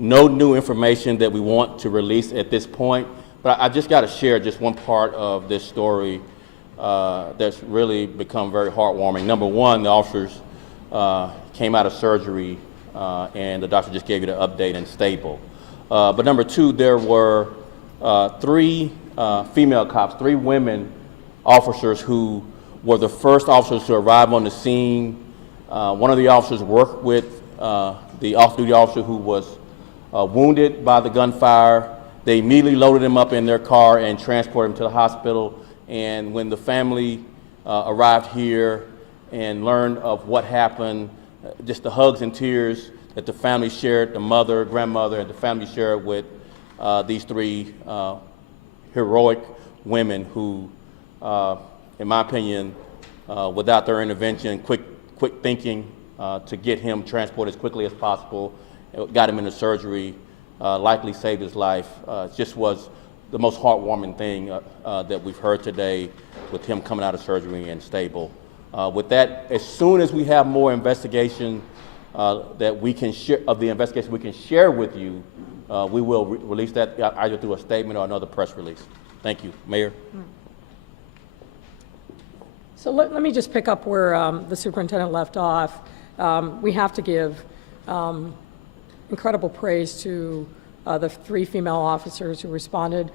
no new information that we want to release at this point, but I just got to share just one part of this story that's really become very heartwarming. Number one, the officers came out of surgery and the doctor just gave you the update and stable. But number two, there were three female cops, three women officers who were the first officers to arrive on the scene. One of the officers worked with the off-duty officer who was wounded by the gunfire. They immediately loaded him up in their car and transported him to the hospital. And when the family arrived here and learned of what happened, just the hugs and tears that the family shared, the mother, grandmother, and the family shared with these three heroic women who, in my opinion, without their intervention, quick thinking to get him transported as quickly as possible, got him into surgery, likely saved his life. It just was the most heartwarming thing that we've heard today with him coming out of surgery and stable. With that, as soon as we have more investigation that we can share, of the investigation we can share with you, we will release that either through a statement or another press release. Thank you. Mayor? So let me just pick up where the superintendent left off. We have to give incredible praise to the three female officers who responded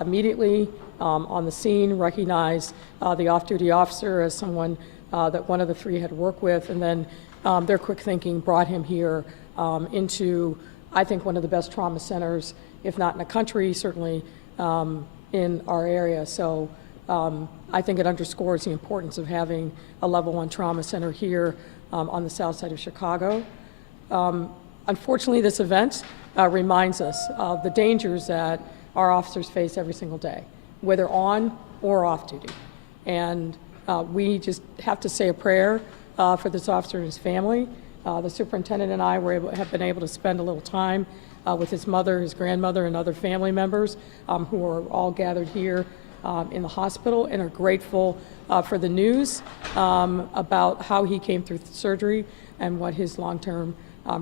immediately on the scene, recognized the off-duty officer as someone that one of the three had worked with, and then their quick thinking brought him here into, I think, one of the best trauma centers, if not in the country, certainly in our area. So I think it underscores the importance of having a level 1 trauma center here on the south side of Chicago. Unfortunately, this event reminds us of the dangers that our officers face every single day, whether on or off duty. And we just have to say a prayer for this officer and his family. The superintendent and I have been able to spend a little time with his mother, his grandmother, and other family members who are all gathered here in the hospital and are grateful for the news about how he came through surgery and what his long-term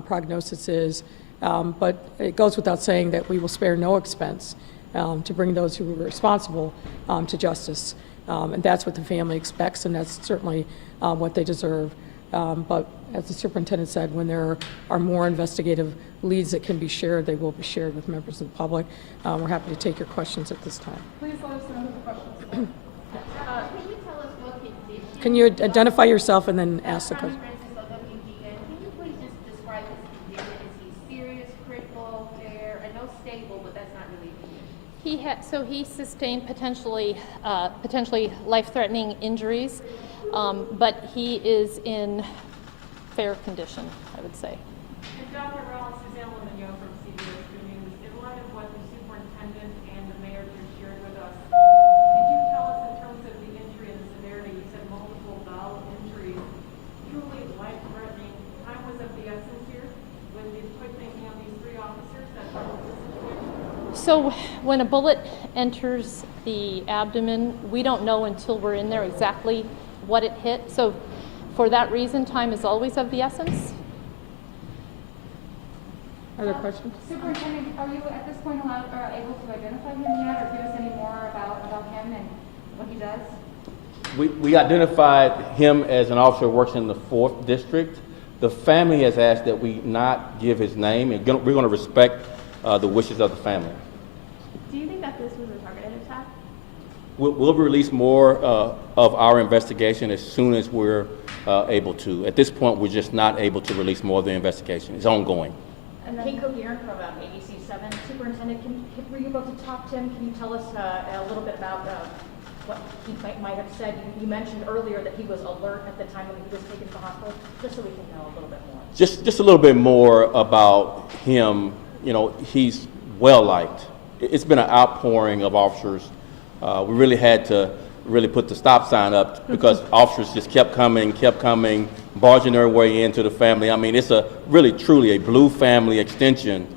prognosis is. But it goes without saying that we will spare no expense to bring those who were responsible to justice. And that's what the family expects, and that's certainly what they deserve. But as the superintendent said, when there are more investigative leads that can be shared, they will be shared with members of the public. We're happy to take your questions at this time. Please let us know who the questions can you tell us what condition? Can you identify yourself and then ask the question? Can you please just describe his condition? Is he serious, critical, fair? I know stable, but that's not really. So he sustained potentially life-threatening injuries, but he is in fair condition, I would say. And Dr. Rollins, Suzanne Lemonnier from CBS 2 News. In light of what the superintendent and the mayor just shared with us, could you tell us in terms of the injury and the severity? You said multiple dull injuries, truly life-threatening. Time was of the essence here when you put thinking on these three officers that were in this situation? So when a bullet enters the abdomen, we don't know until we're in there exactly what it hit. So for that reason, time is always of the essence. Other questions? Superintendent, are you at this point allowed or able to identify him yet, or give us any more about him and what he does? We identified him as an officer who works in the 4th District. The family has asked that we not give his name, and we're going to respect the wishes of the family. Do you think that this was a targeted attack? We'll release more of our investigation as soon as we're able to. At this point, we're just not able to release more of the investigation. It's ongoing. And then Coherent from ABC7. Superintendent, were you able to talk to him? Can you tell us a little bit about what he might have said? You mentioned earlier that he was alert at the time when he was taken to the hospital, just so we can know a little bit more. Just a little bit more about him. You know, he's well-liked. It's been an outpouring of officers. We really had to put the stop sign up because officers just kept coming, barging their way into the family. I mean, it's truly a blue family extension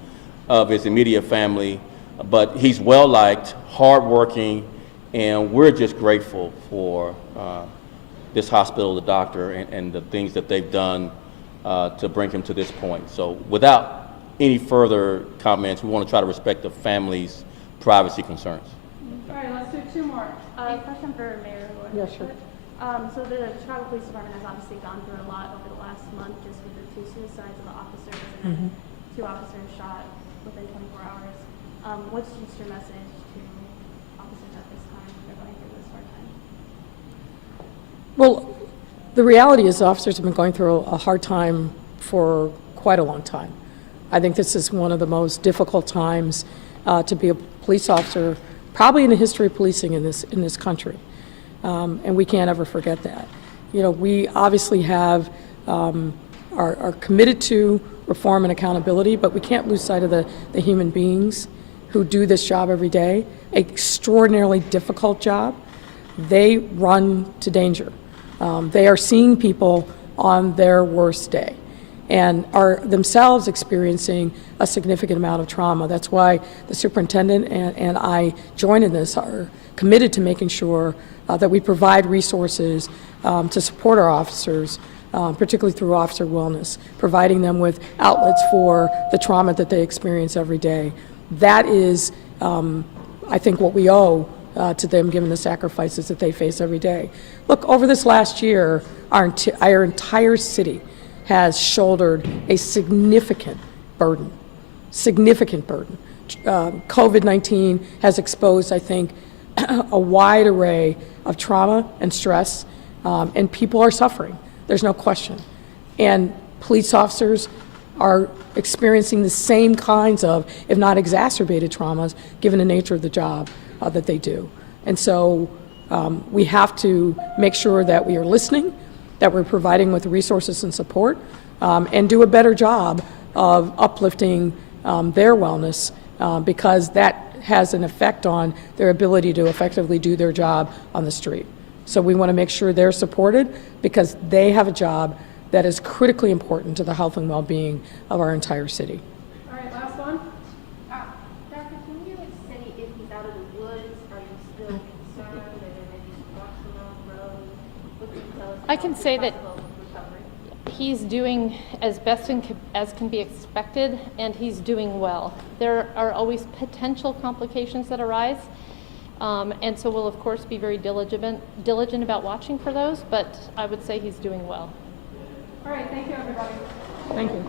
of his immediate family, but he's well-liked, hardworking, and we're just grateful for this hospital, the doctor, and the things that they've done to bring him to this point. So without any further comments, we want to try to respect the family's privacy concerns. All right, let's do two more. Question for Mayor Roy. Yeah, sure. So the Chicago Police Department has obviously gone through a lot over the last month, just with the 2 suicides of the officers and then 2 officers shot within 24 hours. What's just your message to officers at this time when they're going through this hard time? Well, the reality is officers have been going through a hard time for quite a long time. I think this is one of the most difficult times to be a police officer, probably in the history of policing in this country. And we can't ever forget that. You know, we obviously have, are committed to reform and accountability, but we can't lose sight of the human beings who do this job every day, extraordinarily difficult job. They run to danger. They are seeing people on their worst day and are themselves experiencing a significant amount of trauma. That's why the superintendent and I joined in this, are committed to making sure that we provide resources to support our officers, particularly through officer wellness, providing them with outlets for the trauma that they experience every day. That is, I think, what we owe to them, given the sacrifices that they face every day. Look, over this last year, our entire city has shouldered a significant burden. COVID-19 has exposed, I think, a wide array of trauma and stress, and people are suffering. There's no question. And police officers are experiencing the same kinds of, if not exacerbated traumas, given the nature of the job that they do. And so we have to make sure that we are listening, that we're providing with the resources and support, and do a better job of uplifting their wellness, because that has an effect on their ability to effectively do their job on the street. So we want to make sure they're supported, because they have a job that is critically important to the health and well-being of our entire city. All right, last one. Doctor, can you say if he's out of the woods, are you still concerned that there may be some rocks along the road? What can you tell us I about can the say that possible recovery? he's doing as best as can be expected, and he's doing well. There are always potential complications that arise, and so we'll of course be very diligent about watching for those, but I would say he's doing well. All right, thank you, everybody. Thank you.